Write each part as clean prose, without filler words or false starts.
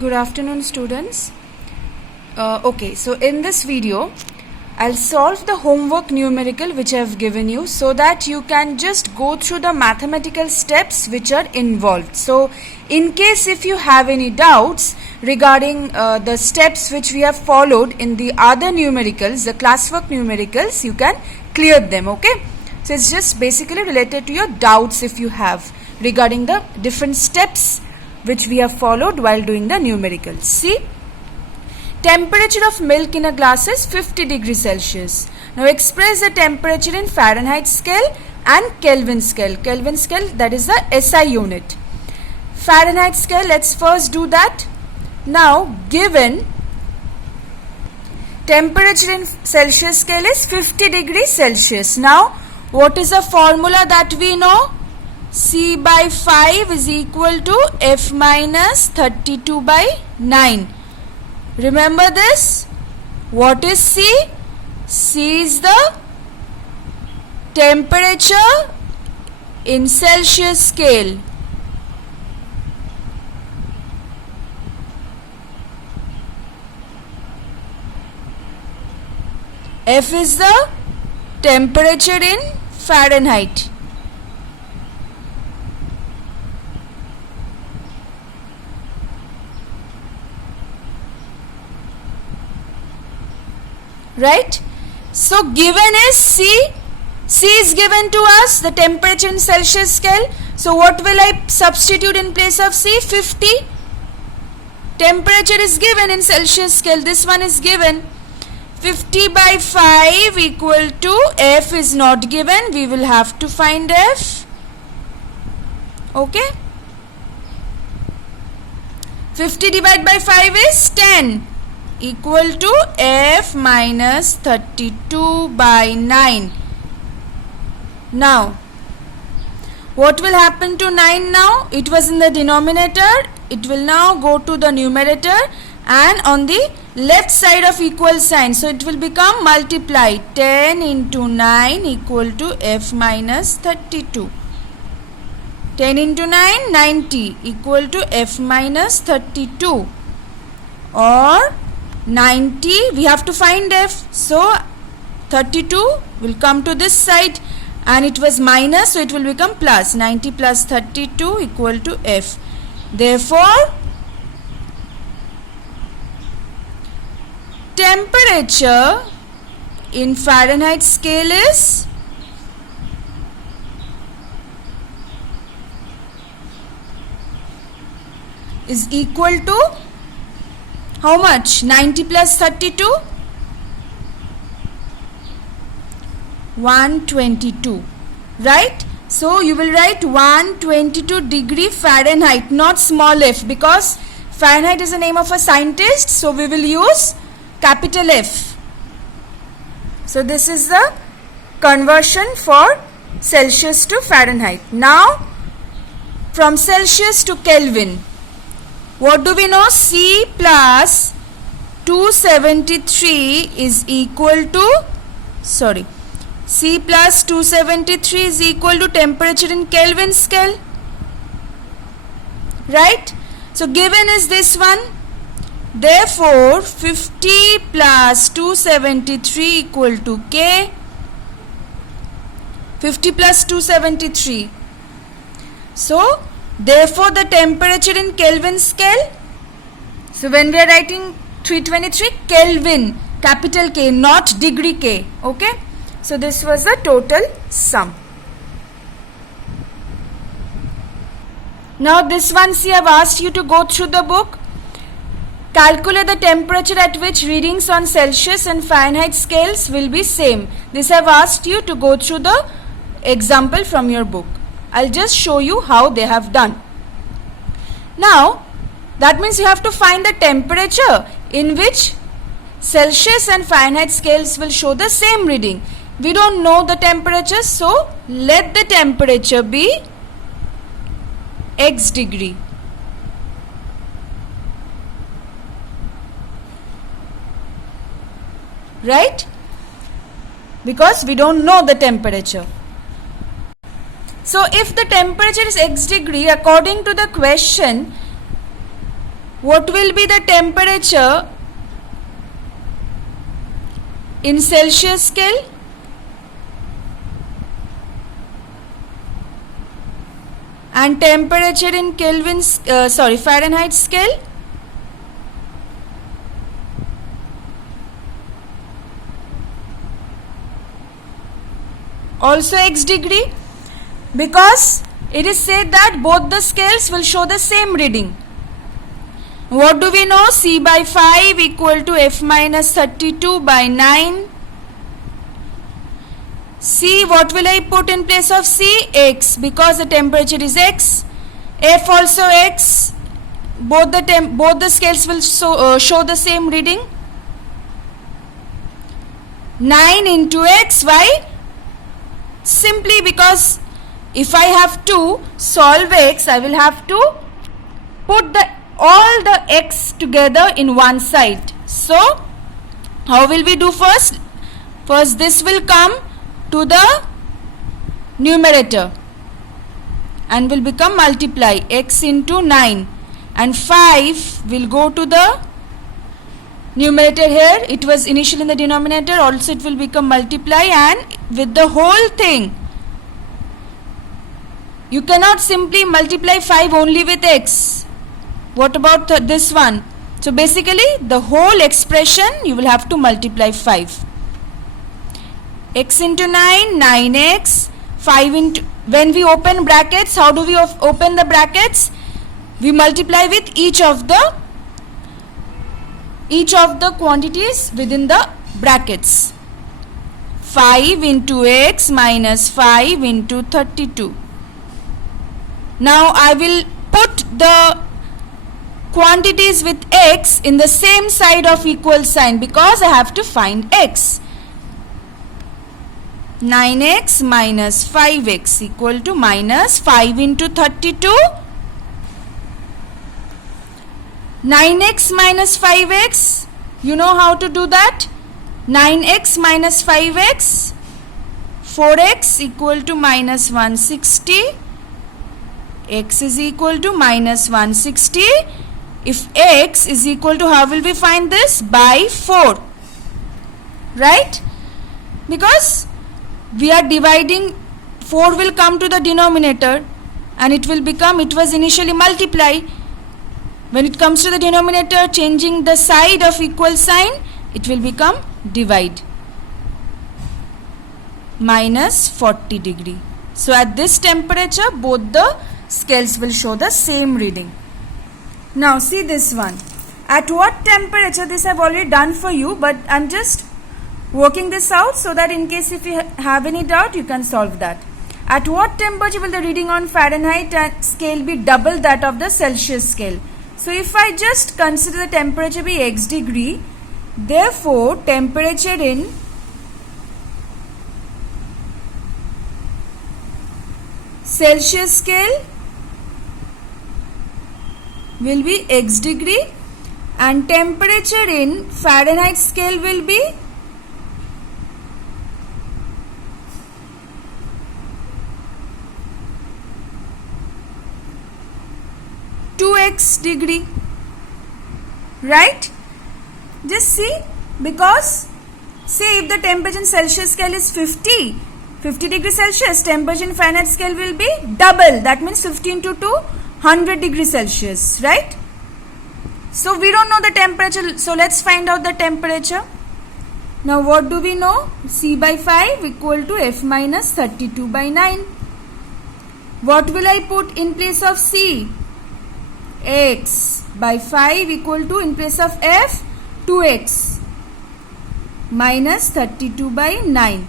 Good afternoon, students. Okay, so in this video I'll solve the homework numerical which I've given you so that you can just go through the mathematical steps which are involved. So in case if you have any doubts regarding the steps which we have followed in the other numericals, the classwork numericals, you can clear them. Okay, so it's just basically related to your doubts if you have regarding the different steps which we have followed while doing the numericals. See, temperature of milk in a glass is 50 degrees Celsius. Now express the temperature in Fahrenheit scale and Kelvin scale. Kelvin scale, that is the SI unit. Fahrenheit scale, let's first do that. Now given temperature in Celsius scale is 50 degrees Celsius. Now what is the formula that we know? C by 5 is equal to F minus 32 by 9. Remember this? What is C? C is the temperature in Celsius scale. F is the temperature in Fahrenheit. Right? So given is C. C is given to us, the temperature in Celsius scale. So what will I substitute in place of C? 50. Temperature is given in Celsius scale. This one is given. 50 by 5 equal to F is not given. We will have to find F. Okay. 50 divided by 5 is 10. Equal to F minus 32 by 9. Now, what will happen to 9 now? It was in the denominator. It will now go to the numerator and on the left side of equal sign. So, it will become multiply. 10 into 9 equal to F minus 32. 10 into 9, 90 equal to F minus 32. Or 90, we have to find F. So 32 will come to this side and it was minus, so it will become plus. 90 plus 32 equal to F. Therefore, temperature in Fahrenheit scale is equal to how much? 90 plus 32? 122. Right? So you will write 122 degree Fahrenheit, not small f, because Fahrenheit is the name of a scientist. So we will use capital F. So this is the conversion for Celsius to Fahrenheit. Now from Celsius to Kelvin. What do we know? C plus 273 is equal to, C plus 273 is equal to temperature in Kelvin scale. Right? So given is this one. Therefore, 50 plus 273 equal to K. 50 plus 273. So, therefore, the temperature in Kelvin scale, so when we are writing 323, Kelvin, capital K, not degree K, okay? So this was the total sum. Now this one, see, I have asked you to go through the book. Calculate the temperature at which readings on Celsius and Fahrenheit scales will be same. This I have asked you to go through the example from your book. I'll just show you how they have done. Now, that means you have to find the temperature in which Celsius and Fahrenheit scales will show the same reading. We don't know the temperature, so let the temperature be X degree. Right? Because we don't know the temperature. So if the temperature is X degree, according to the question, what will be the temperature in Celsius scale? And temperature in Fahrenheit scale? Also x degree, because it is said that both the scales will show the same reading. What do we know? C by 5 equal to F minus 32 by 9. C, what will I put in place of C? X, because the temperature is X. F also X. Both the scales will show the same reading. 9 into X. Why? Simply because if I have to solve X, I will have to put all the X together in one side. So, how will we do first? First, this will come to the numerator and will become multiply x into 9, and 5 will go to the numerator here. It was initially in the denominator, also it will become multiply, and with the whole thing. You cannot simply multiply 5 only with x. What about this one? So basically the whole expression you will have to multiply 5. X into 9, 9x, 5 into, when we open brackets, how do we open the brackets? We multiply with each of the quantities within the brackets. 5 into x minus 5 into 32. Now I will put the quantities with x in the same side of equal sign because I have to find x. 9x minus 5x equal to minus 5 into 32. 9x minus 5x, you know how to do that? 9x minus 5x, 4x equal to minus 160, x is equal to minus 160. If x is equal to, how will we find this? By 4, right? Because we are dividing, 4 will come to the denominator and it will become, it was initially multiply. When it comes to the denominator, changing the side of equal sign, it will become divide. Minus 40 degree. So at this temperature, both the scales will show the same reading. Now see this one. At what temperature, this I have already done for you, but I am just working this out so that in case if you have any doubt, you can solve that. At what temperature will the reading on Fahrenheit scale be double that of the Celsius scale? So if I just consider the temperature be x degree, therefore temperature in Celsius scale will be x degree and temperature in Fahrenheit scale will be x degree, right? Just see, because say if the temperature in Celsius scale is 50 degree Celsius, temperature in Fahrenheit scale will be double. That means 50 into 2, 100 degree Celsius, right? So we don't know the temperature, so let's find out the temperature. Now what do we know? C by 5 equal to F minus 32 by 9. What will I put in place of C? X by 5 equal to, in place of F, 2x minus 32 by 9.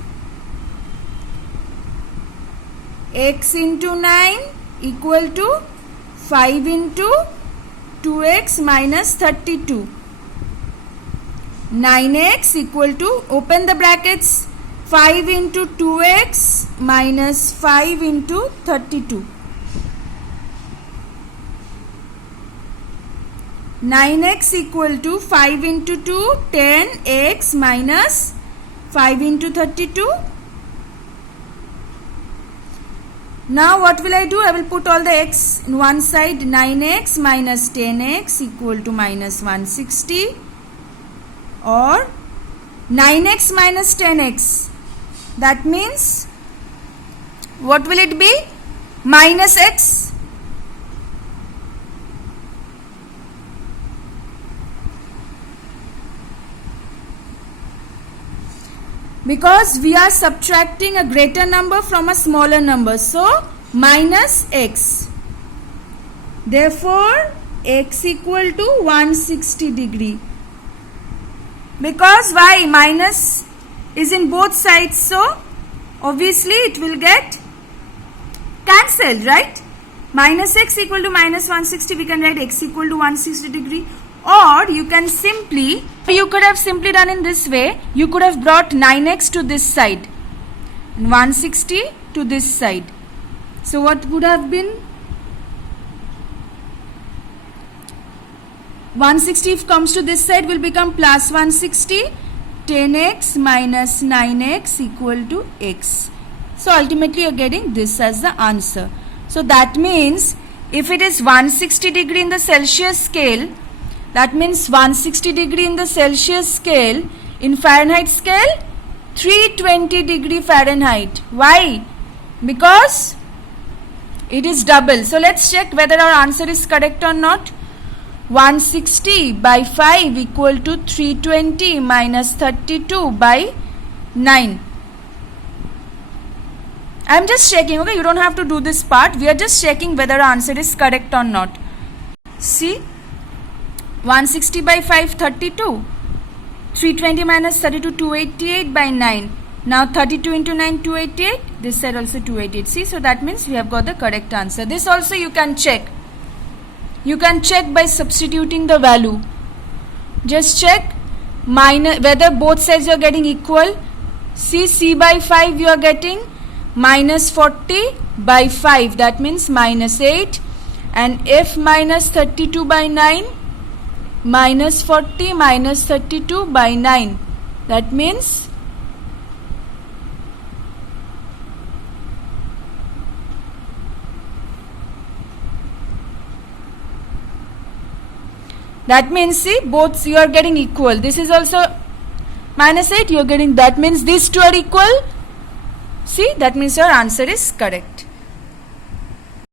X into 9 equal to 5 into 2x minus 32. 9x equal to, open the brackets, 5 into 2x minus 5 into 32. 9x equal to 5 into 2, 10x minus 5 into 32. Now what will I do? I will put all the x in one side. 9x minus 10x equal to minus 160, or 9x minus 10x. That means what will it be? Minus x. Because we are subtracting a greater number from a smaller number, so minus x. Therefore x equal to 160 degree. Because why? Minus is in both sides, so obviously it will get cancelled, right? Minus x equal to minus 160, we can write x equal to 160 degree. Or you can simply, you could have simply done in this way. You could have brought 9x to this side and 160 to this side. So what would have been? 160 if comes to this side will become plus 160. 10x minus 9x equal to x. So ultimately you are getting this as the answer. So that means if it is 160 degree in the Celsius scale, that means 160 degree in the Celsius scale, in Fahrenheit scale 320 degree Fahrenheit. Why? Because it is double. So let's check whether our answer is correct or not. 160 by 5 equal to 320 minus 32 by 9. I am just checking, okay? You don't have to do this part. We are just checking whether our answer is correct or not. See? 160 by 5, 32. 320 minus 32, 288 by 9. Now 32 into 9, 288. This side also 288. See, so that means we have got the correct answer. This also you can check. You can check by substituting the value. Just check whether both sides you are getting equal. See, c by 5 you are getting minus 40 by 5. That means minus 8. And f minus 32 by 9. Minus 40 minus 32 by 9. That means see, both you are getting equal. This is also minus 8 you are getting. That means these two are equal. See, that means your answer is correct.